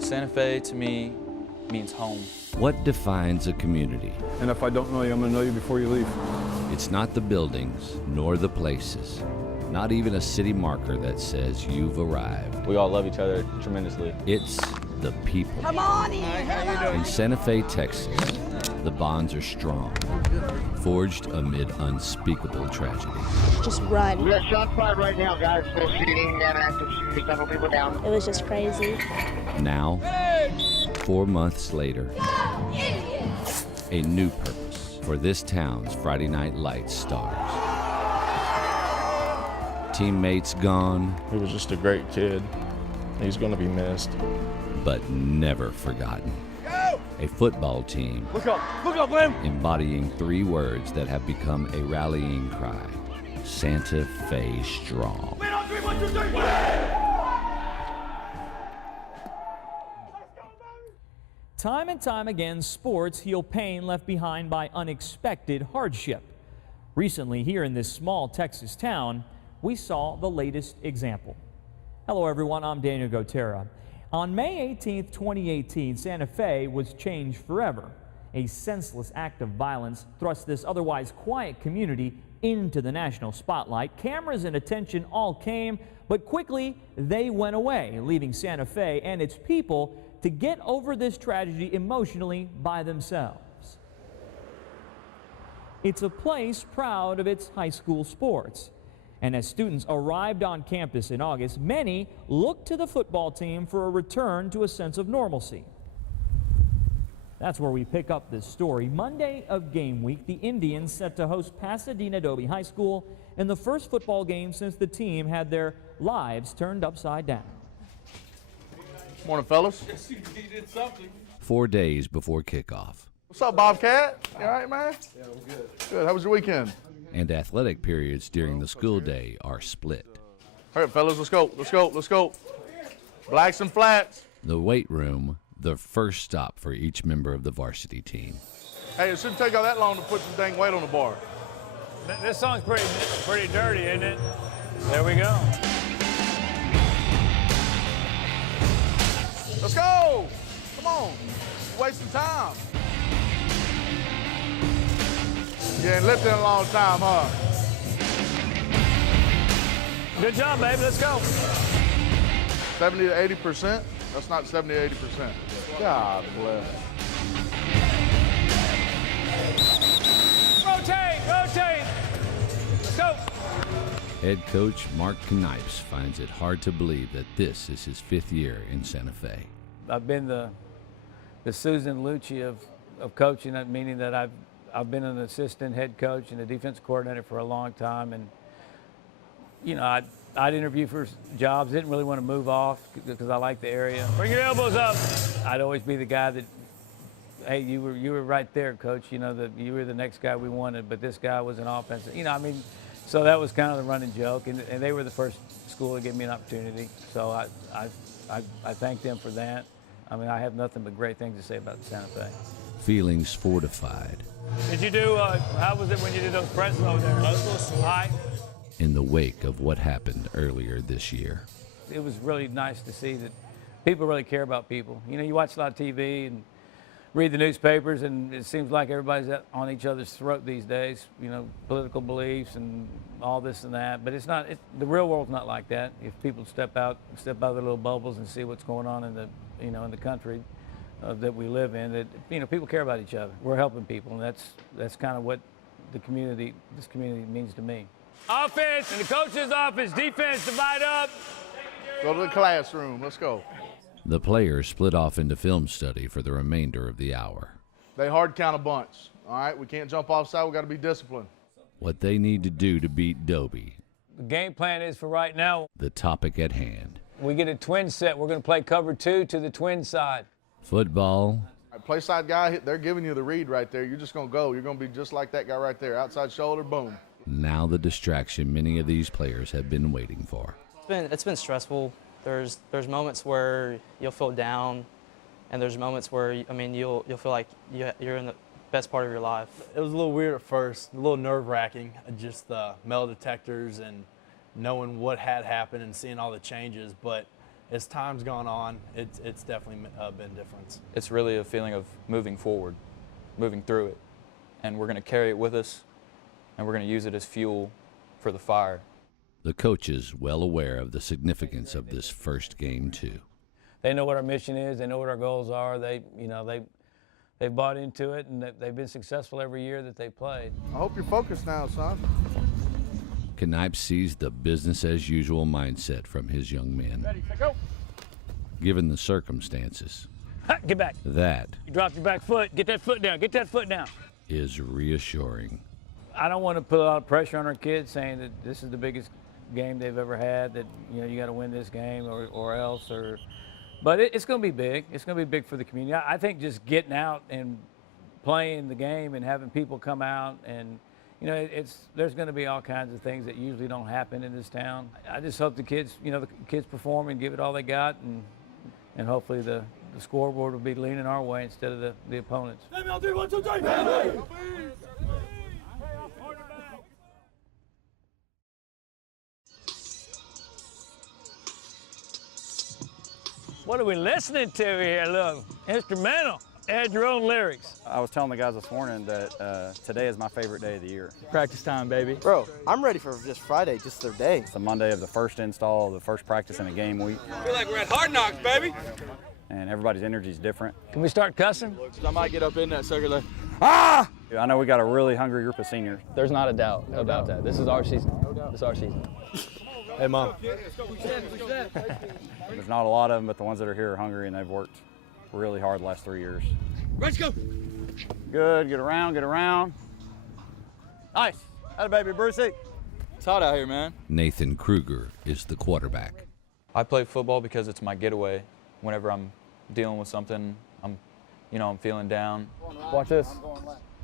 Santa Fe, to me, means home. What defines a community? And if I don't know you, I'm gonna know you before you leave. It's not the buildings, nor the places, not even a city marker that says you've arrived. We all love each other tremendously. It's the people. Come on in. How you doing? In Santa Fe, Texas, the bonds are strong, forged amid unspeakable tragedy. Just run. We got shots fired right now, guys. Full shooting, active shooting, several people down. It was just crazy. Now, 4 months later, a new purpose for this town's Friday Night Lights stars. Teammates gone. He was just a great kid. He's going to be missed. But never forgotten. A football team Look up, Glenn! embodying 3 words that have become a rallying cry. Santa Fe Strong. Time and time again, sports heal pain left behind by unexpected hardship. Recently, here in this small Texas town, we saw the latest example. Hello everyone, I'm Daniel Gotera. On May 18, 2018, Santa Fe was changed forever. A senseless act of violence thrust this otherwise quiet community into the national spotlight. Cameras and attention all came, but quickly they went away, leaving Santa Fe and its people to get over this tragedy emotionally by themselves. It's a place proud of its high school sports. And as students arrived on campus in August, many looked to the football team for a return to a sense of normalcy. That's where we pick up this story. Monday of game week, the Indians set to host Pasadena Dobie High School in the first football game since the team had their lives turned upside down. Morning, fellas. 4 days before kickoff. What's up, Bobcat? You all right, man? Yeah, we're good. Good. How was your weekend? And athletic periods during the school day are split. All right, fellas, let's go. Let's go. Let's go. Blacks and flats. The weight room, the first stop for each member of the varsity team. Hey, it shouldn't take all that long to put some dang weight on the bar. This song's pretty dirty, isn't it? There we go. Let's go. Come on. You're wasting time. You ain't lifted in a long time, huh? Good job, baby. Let's go. 70 to 80%? That's not 70 to 80%. God bless. Rotate. Let's go. Head coach Mark Knipes finds it hard to believe that this is his 5th year in Santa Fe. I've been the Susan Lucci of coaching, meaning that I've been an assistant head coach and a defense coordinator for a long time, and you know I'd interview for jobs, didn't really want to move off because I like the area. Bring your elbows up. I'd always be the guy that, hey, you were right there, coach. You know that you were the next guy we wanted, but this guy was an offensive. You know, I mean, so that was kind of the running joke, and they were the first school to give me an opportunity. So I thank them for that. I mean, I have nothing but great things to say about Santa Fe. Feelings fortified. Did you do, how was it when you did those presses over there? I was a little sore. High. In the wake of what happened earlier this year. It was really nice to see that people really care about people. You know, you watch a lot of TV and read the newspapers, and it seems like everybody's on each other's throat these days, you know, political beliefs and all this and that. But it's not, the real world's not like that. If people step out of their little bubbles and see what's going on in the, you know, in the country that we live in, that, you know, people care about each other. We're helping people, and that's kind of what this community means to me. Offense in the coach's office, defense, divide up. Go to the classroom. Let's go. The players split off into film study for the remainder of the hour. They hard count a bunch. All right, we can't jump offside. We got to be disciplined. What they need to do to beat Dobie. The game plan is for right now. The topic at hand. We get a twin set. We're going to play cover 2 to the twin side. Football. Play side guy, they're giving you the read right there. You're just going to go. You're going to be just like that guy right there. Outside shoulder, boom. Now the distraction many of these players have been waiting for. It's been stressful. There's moments where you'll feel down, and there's moments where, I mean, you'll feel like you're in the best part of your life. It was a little weird at first, a little nerve-wracking, just the metal detectors and knowing what had happened and seeing all the changes. But as time's gone on, it's definitely been a difference. It's really a feeling of moving forward, moving through it. And we're going to carry it with us, and we're going to use it as fuel for the fire. The coaches well aware of the significance of this first game too. They know what our mission is. They know what our goals are. They've bought into it, and they've been successful every year that they played. I hope you're focused now, son. Knipe sees the business-as-usual mindset from his young men. Ready, set, go. Given the circumstances, Ha, get back. that You dropped your back foot. Get that foot down. Get that foot down. is reassuring. I don't want to put a lot of pressure on our kids saying that this is the biggest game they've ever had, that you got to win this game or else. But it's going to be big. It's going to be big for the community. I think just getting out and playing the game and having people come out and there's going to be all kinds of things that usually don't happen in this town. I just hope the kids perform and give it all they got, and hopefully the scoreboard will be leaning our way instead of the opponents. What are we listening to here? Look, instrumental. Add your own lyrics. I was telling the guys this morning that today is my favorite day of the year. Practice time, baby. Bro, I'm ready for just Friday, just their day. It's the Monday of the first install, the first practice in a game week. I feel like we're at Hard Knocks, baby. And everybody's energy is different. Can we start cussing? I might get up in that sucker like, I know we got a really hungry group of seniors. There's not a doubt about that. This is our season. This is our season. Hey, Mom. There's not a lot of them, but the ones that are here are hungry, and they've worked really hard the last 3 years. let's go. Good, get around, get around. Nice. Atta baby, Brucey. It's hot out here, man. Nathan Kruger is the quarterback. I play football because it's my getaway. Whenever I'm dealing with something, I'm feeling down. Watch this.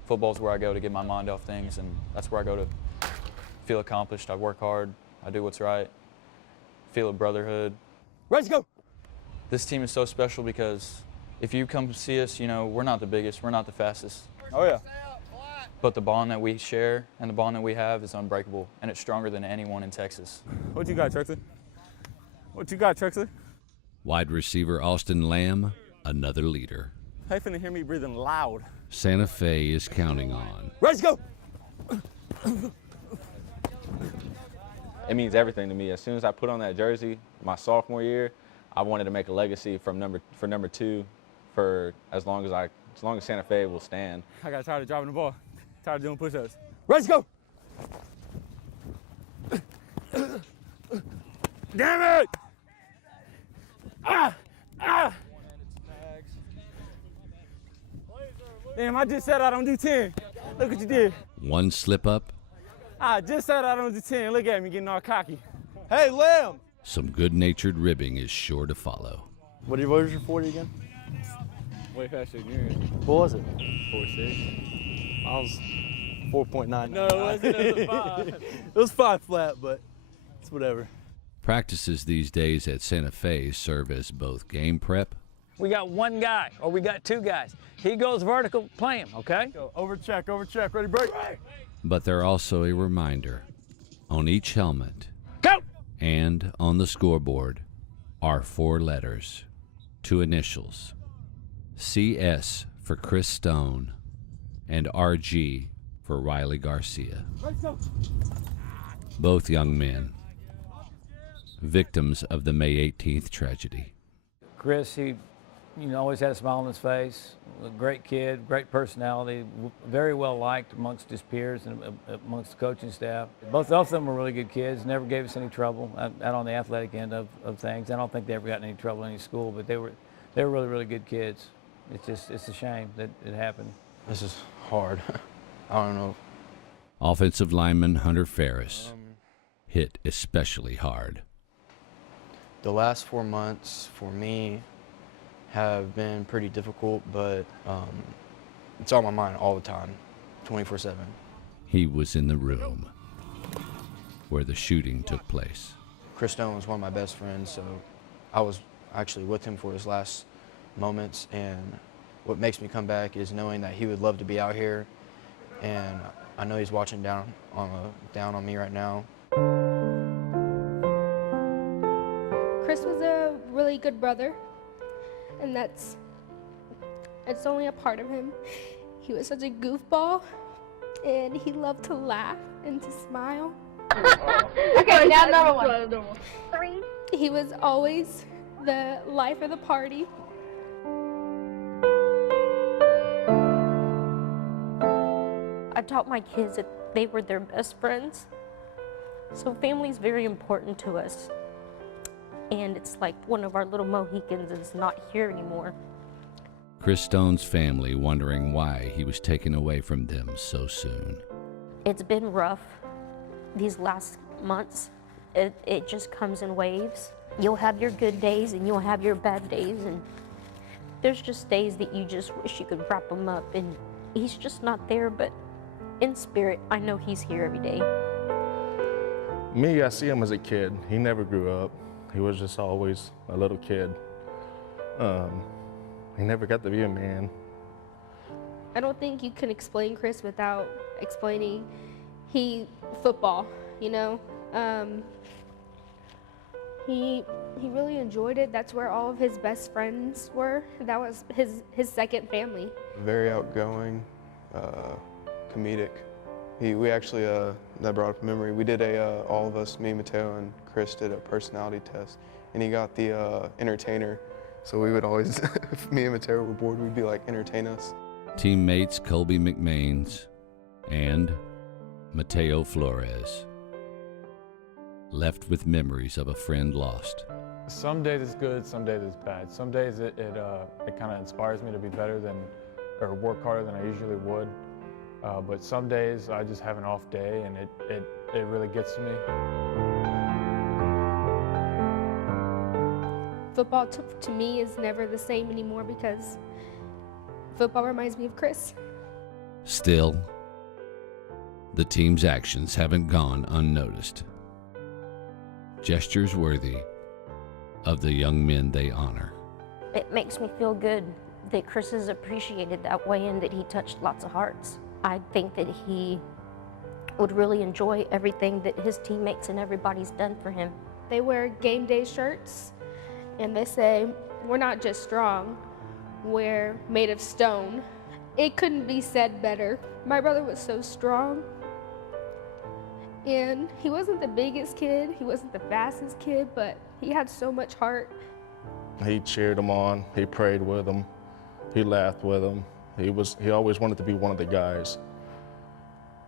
Football's where I go to get my mind off things, and that's where I go to feel accomplished. I work hard, I do what's right, feel a brotherhood. Let's go. This team is so special because if you come see us, we're not the biggest, we're not the fastest. Oh, yeah. But the bond that we share and the bond that we have is unbreakable, and it's stronger than anyone in Texas. What you got, Trexler? What you got, Trexler? Wide receiver Austin Lamb, another leader. They finna hear me breathing loud. Santa Fe is counting on. Let's go. It means everything to me. As soon as I put on that jersey my sophomore year, I wanted to make a legacy for number 2 for as long as Santa Fe will stand. I got tired of driving the ball. Tired of doing push-ups. Let's go. Damn it! Damn, I just said I don't do 10. Look what you did. One slip up, I just said I don't do 10. Look at me getting all cocky. Hey, Lamb! some good-natured ribbing is sure to follow. What was your 40 again? Way faster than yours. What was it? 4.6. I was 4.9. No, it wasn't. It was a 5. It was 5 flat, but it's whatever. Practices these days at Santa Fe serve as both game prep We got one guy or we got two guys. He goes vertical, play him, okay? Go, overcheck, ready, break. but they're also a reminder. On each helmet Go! and on the scoreboard are 4 letters, 2 initials, CS for Chris Stone and RG for Riley Garcia. Both young men, victims of the May 18th tragedy. Chris, he always had a smile on his face. A great kid, great personality, very well liked amongst his peers and amongst the coaching staff. Both of them were really good kids, never gave us any trouble out on the athletic end of things. I don't think they ever got in any trouble in any school, but they were really, really good kids. It's a shame that it happened. This is hard. I don't know. Offensive lineman Hunter Ferris hit especially hard. The last 4 months for me have been pretty difficult, but it's on my mind all the time, 24/7. He was in the room where the shooting took place. Chris Stone was one of my best friends, so I was actually with him for his last moments, and what makes me come back is knowing that he would love to be out here, and I know he's watching down on me right now. Chris was a really really good brother, and it's only a part of him. He was such a goofball, and he loved to laugh and to smile. Okay, now number one. 3. He was always the life of the party. I taught my kids that they were their best friends. So family is very important to us. And it's like one of our little Mohicans is not here anymore. Chris Stone's family wondering why he was taken away from them so soon. It's been rough these last months. It just comes in waves. You'll have your good days and you'll have your bad days, and there's just days that you just wish you could wrap him up, and he's just not there, but in spirit, I know he's here every day. Me, I see him as a kid. He never grew up. He was just always a little kid. He never got to be a man. I don't think you can explain Chris without explaining football, you know? He really enjoyed it. That's where all of his best friends were. That was his second family. Very outgoing, comedic. We actually, that brought up a memory. We did all of us, me, Mateo, and Chris did a personality test, and he got the entertainer. So we would always, if me and Mateo were bored, we'd be like, entertain us. Teammates Colby McMains and Mateo Flores, left with memories of a friend lost. Some days it's good, some days it's bad. Some days it kind of inspires me to be better or work harder than I usually would. But some days I just have an off day, and it really gets to me. Football to me is never the same anymore because football reminds me of Chris. Still, the team's actions haven't gone unnoticed. Gestures worthy of the young men they honor. It makes me feel good that Chris is appreciated that way and that he touched lots of hearts. I think that he would really enjoy everything that his teammates and everybody's done for him. They wear game day shirts, and they say, we're not just strong, we're made of stone. It couldn't be said better. My brother was so strong, and he wasn't the biggest kid, he wasn't the fastest kid, but he had so much heart. He cheered them on, he prayed with them, he laughed with them. He always wanted to be one of the guys.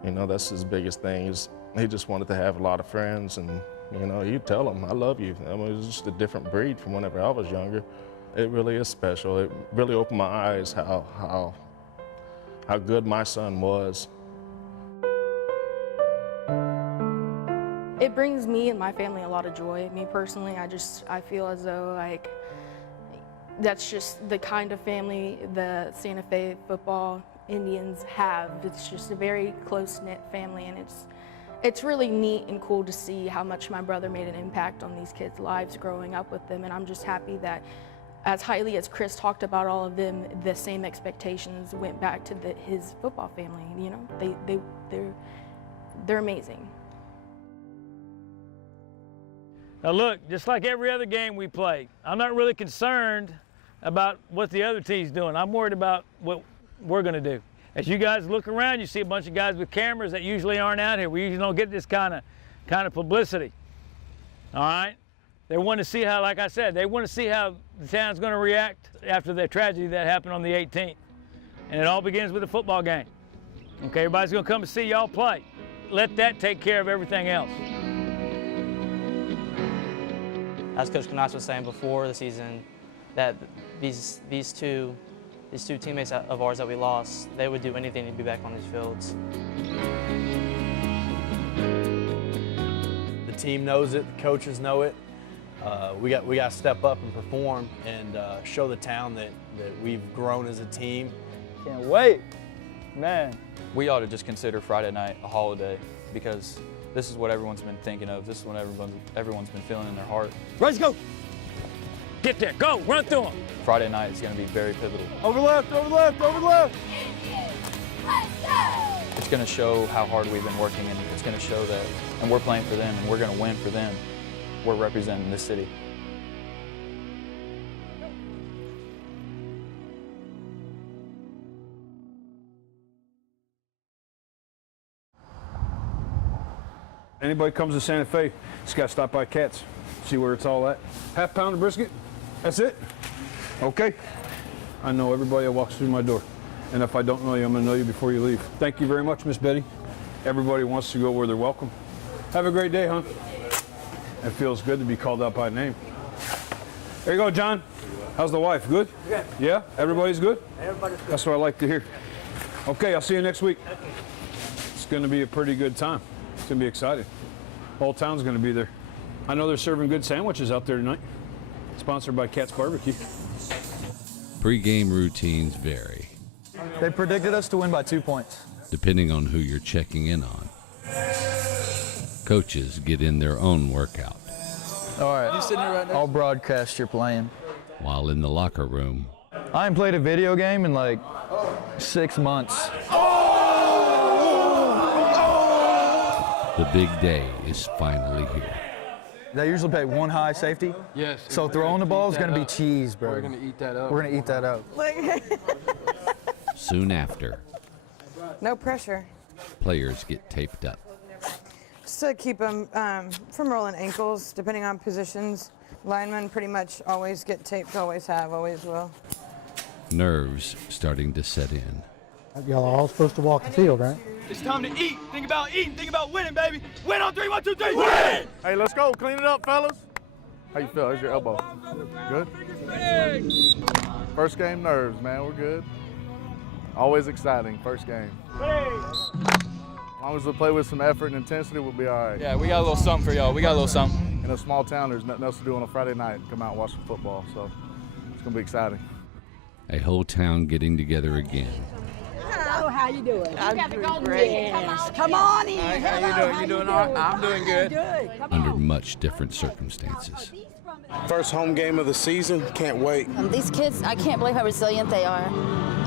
You know, that's his biggest thing. He just wanted to have a lot of friends, and you know, you tell them, I love you. I mean, it was just a different breed from whenever I was younger. It really is special. It really opened my eyes how good my son was. It brings me and my family a lot of joy. Me personally, I feel as though like that's just the kind of family the Santa Fe football Indians have. It's just a very close-knit family, and it's really neat and cool to see how much my brother made an impact on these kids' lives growing up with them. And I'm just happy that as highly as Chris talked about all of them, the same expectations went back to his football family. You know, they're amazing. Now look, just like every other game we play, I'm not really concerned about what the other team's doing. I'm worried about what we're gonna do. As you guys look around, you see a bunch of guys with cameras that usually aren't out here. We usually don't get this kind of publicity, all right? They want to see how, like I said, they want to see how the town's gonna react after the tragedy that happened on the 18th. And it all begins with a football game. Okay, everybody's gonna come and see y'all play. Let that take care of everything else. As Coach Knotts was saying before the season, that these two teammates of ours that we lost, they would do anything to be back on these fields. The team knows it, the coaches know it. We got to step up and perform and show the town that we've grown as a team. Can't wait, man. We ought to just consider Friday night a holiday because this is what everyone's been thinking of. This is what everyone's been feeling in their heart. Let's go. Get there, go, run through them. Friday night is going to be very pivotal. Over left, over left, over left. It's going to show how hard we've been working, and it's going to show that, and we're playing for them, and we're going to win for them. We're representing this city. Anybody comes to Santa Fe, just got to stop by Katz, see where it's all at. Half pound of brisket, that's it? Okay. I know everybody that walks through my door. And if I don't know you, I'm going to know you before you leave. Thank you very much, Miss Betty. Everybody wants to go where they're welcome. Have a great day, hon. It feels good to be called out by name. There you go, John. How's the wife? Good? Good. Yeah? Everybody's good? Everybody's good. That's what I like to hear. Okay, I'll see you next week. It's going to be a pretty good time. It's going to be exciting. Whole town's going to be there. I know they're serving good sandwiches out there tonight. Sponsored by Katz Barbecue. Pre-game routines vary. They predicted us to win by 2 points. Depending on who you're checking in on. Coaches get in their own workout. All right, I'll broadcast your playing. While in the locker room, I haven't played a video game in like 6 months. the big day is finally here. They usually play one high safety. Yes. So throwing the ball is going to be cheese, bro. We're going to eat that up. We're going to eat that up. Soon after, No pressure. players get taped up. Just to keep them from rolling ankles, depending on positions. Linemen pretty much always get taped, always have, always will. Nerves starting to set in. Y'all are all supposed to walk the field, right? It's time to eat. Think about eating. Think about winning, baby. Win on 3, 1, 2, 3. Win! Hey, let's go. Clean it up, fellas. How you feel? How's your elbow? Good? First game nerves, man. We're good. Always exciting, first game. As long as we play with some effort and intensity, we'll be all right. Yeah, we got a little something for y'all. We got a little something. In a small town, there's nothing else to do on a Friday night. Come out and watch some football, so it's going to be exciting. A whole town getting together again. Hello, how you doing? I'm doing great. Yes. Come on in. Hi, how you doing? You doing all right? I'm doing good. Under much different circumstances. First home game of the season. Can't wait. These kids, I can't believe how resilient they are.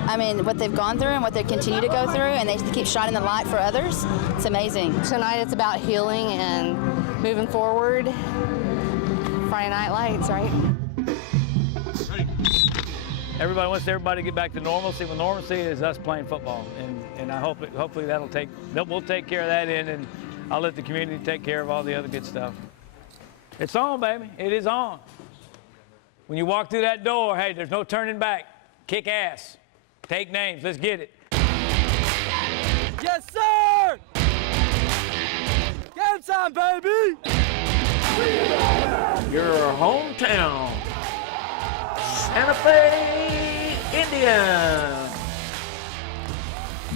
I mean, what they've gone through and what they continue to go through, and they keep shining the light for others. It's amazing. Tonight it's about healing and moving forward. Friday Night Lights, right? Everybody wants everybody to get back to normalcy. Well, normalcy is us playing football, and I hopefully we'll take care of that end, and I'll let the community take care of all the other good stuff. It's on, baby. It is on. When you walk through that door, hey, there's no turning back. Kick ass. Take names. Let's get it. Yes, sir! Game time, baby! Your hometown, Santa Fe, Indiana.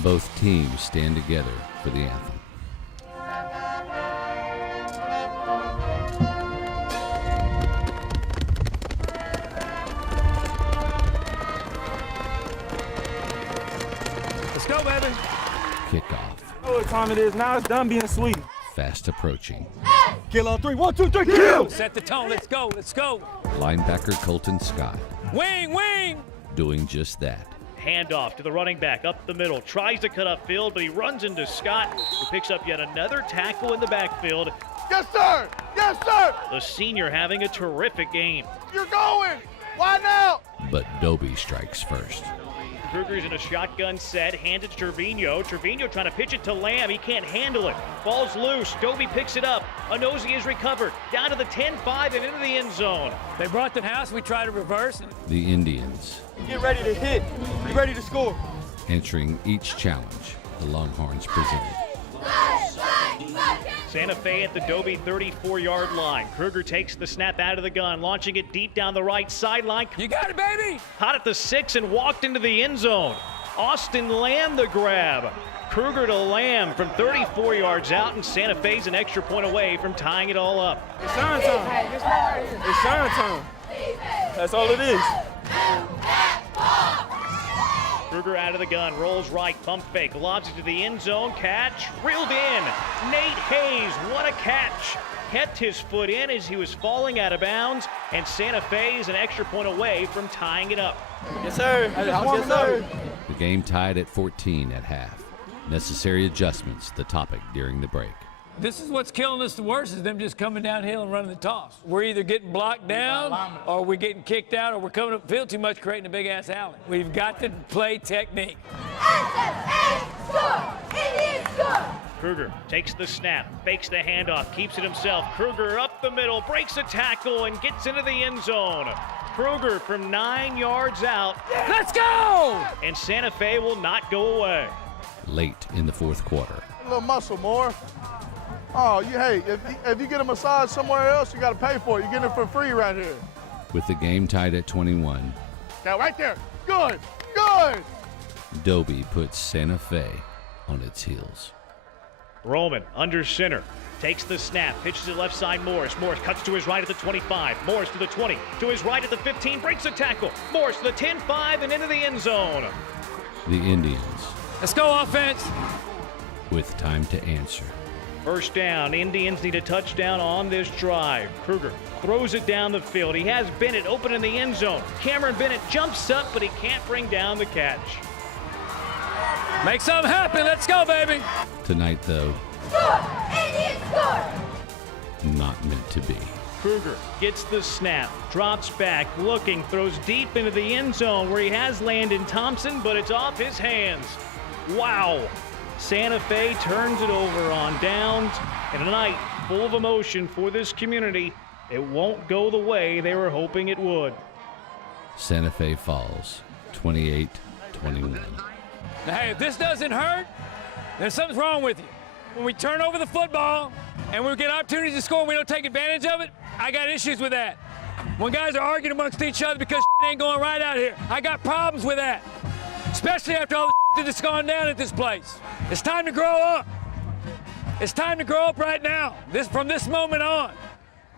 Both teams stand together for the anthem. Let's go, baby. Kickoff. Oh, what time it is now? It's done being sweet. Fast approaching. Kill on 3, 1, 2, 3, kill! Set the tone. Let's go. Let's go. Linebacker Colton Scott Wing, wing! doing just that. Handoff to the running back up the middle. Tries to cut upfield, but he runs into Scott, who picks up yet another tackle in the backfield. Yes, sir! Yes, sir! The senior having a terrific game. You're going! Why now? But Dobie strikes first. Kruger's in a shotgun set, hands it to Trevino. Trevino trying to pitch it to Lamb. He can't handle it. Ball's loose. Dobie picks it up. Onozie is recovered. Down to the 10-5 and into the end zone. They brought the house. We try to reverse. The Indians Get ready to hit. Get ready to score. answering each challenge the Longhorns presented. Santa Fe at the Dobie 34-yard line. Kruger takes the snap out of the gun, launching it deep down the right sideline. You got it, baby! Hot at the 6 and walked into the end zone. Austin Lamb the grab. Kruger to Lamb from 34 yards out, and Santa Fe's an extra point away from tying it all up. It's shine time. It's shine time. That's all it is. Kruger out of the gun, rolls right, pump fake, lobs it to the end zone, catch, reeled in. Nate Hayes, what a catch. Kept his foot in as he was falling out of bounds, and Santa Fe is an extra point away from tying it up. Yes, sir. Yes, sir. The game tied at 14 at half. Necessary adjustments, the topic during the break. This is what's killing us the worst, is them just coming downhill and running the toss. We're either getting blocked down, or we're getting kicked out, or we're coming up field too much, creating a big-ass alley. We've got to play technique. Score! Indians score! Kruger takes the snap, fakes the handoff, keeps it himself. Kruger up the middle, breaks a tackle, and gets into the end zone. Kruger from 9 yards out. Let's go! And Santa Fe will not go away. Late in the fourth quarter. A little muscle more. Oh, hey, if you get a massage somewhere else, you got to pay for it. You're getting it for free right here. With the game tied at 21, Now, right there. Good, good. Dobie puts Santa Fe on its heels. Roman under center. Takes the snap, pitches it left side Morris. Morris cuts to his right at the 25. Morris to the 20. To his right at the 15. Breaks a tackle. Morris to the 10-5 and into the end zone. The Indians. Let's go, offense. With time to answer. First down. Indians need a touchdown on this drive. Kruger throws it down the field. He has Bennett open in the end zone. Cameron Bennett jumps up, but he can't bring down the catch. Make something happen. Let's go, baby. Tonight, though, Score! Indians score! not meant to be. Kruger gets the snap, drops back, looking, throws deep into the end zone where he has Landon Thompson, but it's off his hands. Wow. Santa Fe turns it over on downs, and a night full of emotion for this community. It won't go the way they were hoping it would. Santa Fe falls 28-21. Now, hey, if this doesn't hurt, then something's wrong with you. When we turn over the football and we get opportunities to score and we don't take advantage of it, I got issues with that. When guys are arguing amongst each other because shit ain't going right out here, I got problems with that. Especially after all the shit that's gone down at this place. It's time to grow up. It's time to grow up right now. From this moment on.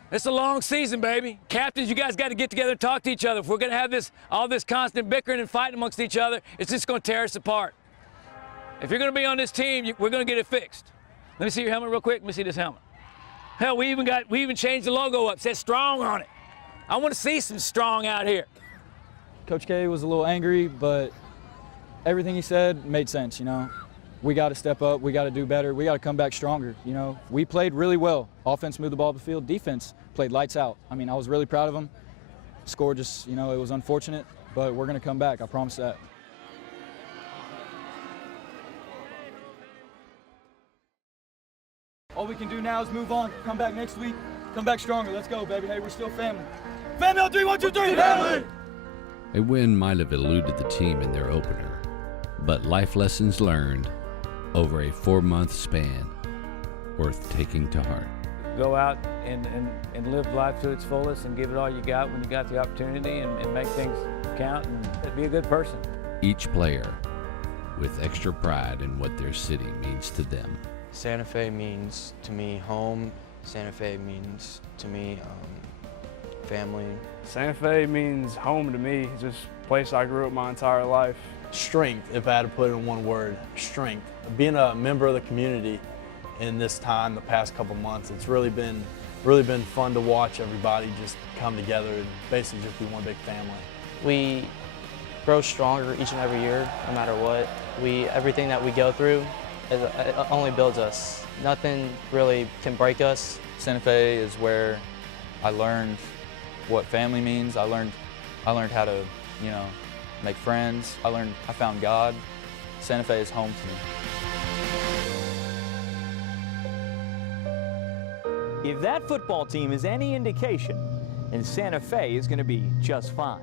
It's a long season, baby. Captains, you guys got to get together and talk to each other. If we're going to have all this constant bickering and fighting amongst each other, it's just going to tear us apart. If you're going to be on this team, we're going to get it fixed. Let me see your helmet real quick. Let me see this helmet. Hell, we even changed the logo up. It says strong on it. I want to see some strong out here. Coach K was a little angry, but everything he said made sense, you know. We got to step up. We got to do better. We got to come back stronger, you know. We played really well. Offense moved the ball up the field. Defense played lights out. I mean, I was really proud of them. Score just, you know, it was unfortunate, but we're going to come back. I promise that. All we can do now is move on. Come back next week. Come back stronger. Let's go, baby. Hey, we're still family. Family on 3, 1, 2, 3. Family! A win might have eluded the team in their opener, but life lessons learned over a 4-month span worth taking to heart. Go out and live life to its fullest and give it all you got when you got the opportunity and make things count and be a good person. Each player with extra pride in what their city means to them. Santa Fe means to me home. Santa Fe means to me family. Santa Fe means home to me. It's just a place I grew up my entire life. Strength, if I had to put it in one word, strength. Being a member of the community in this time, the past couple months, it's really been fun to watch everybody just come together and basically just be one big family. We grow stronger each and every year, no matter what. Everything that we go through, it only builds us. Nothing really can break us. Santa Fe is where I learned what family means. I learned how to, you know, make friends. I found God. Santa Fe is home to me. If that football team is any indication, then Santa Fe is going to be just fine.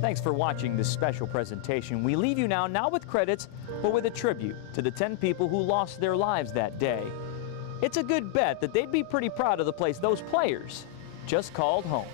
Thanks for watching this special presentation. We leave you now with credits, but with a tribute to the 10 people who lost their lives that day. It's a good bet that they'd be pretty proud of the place those players just called home.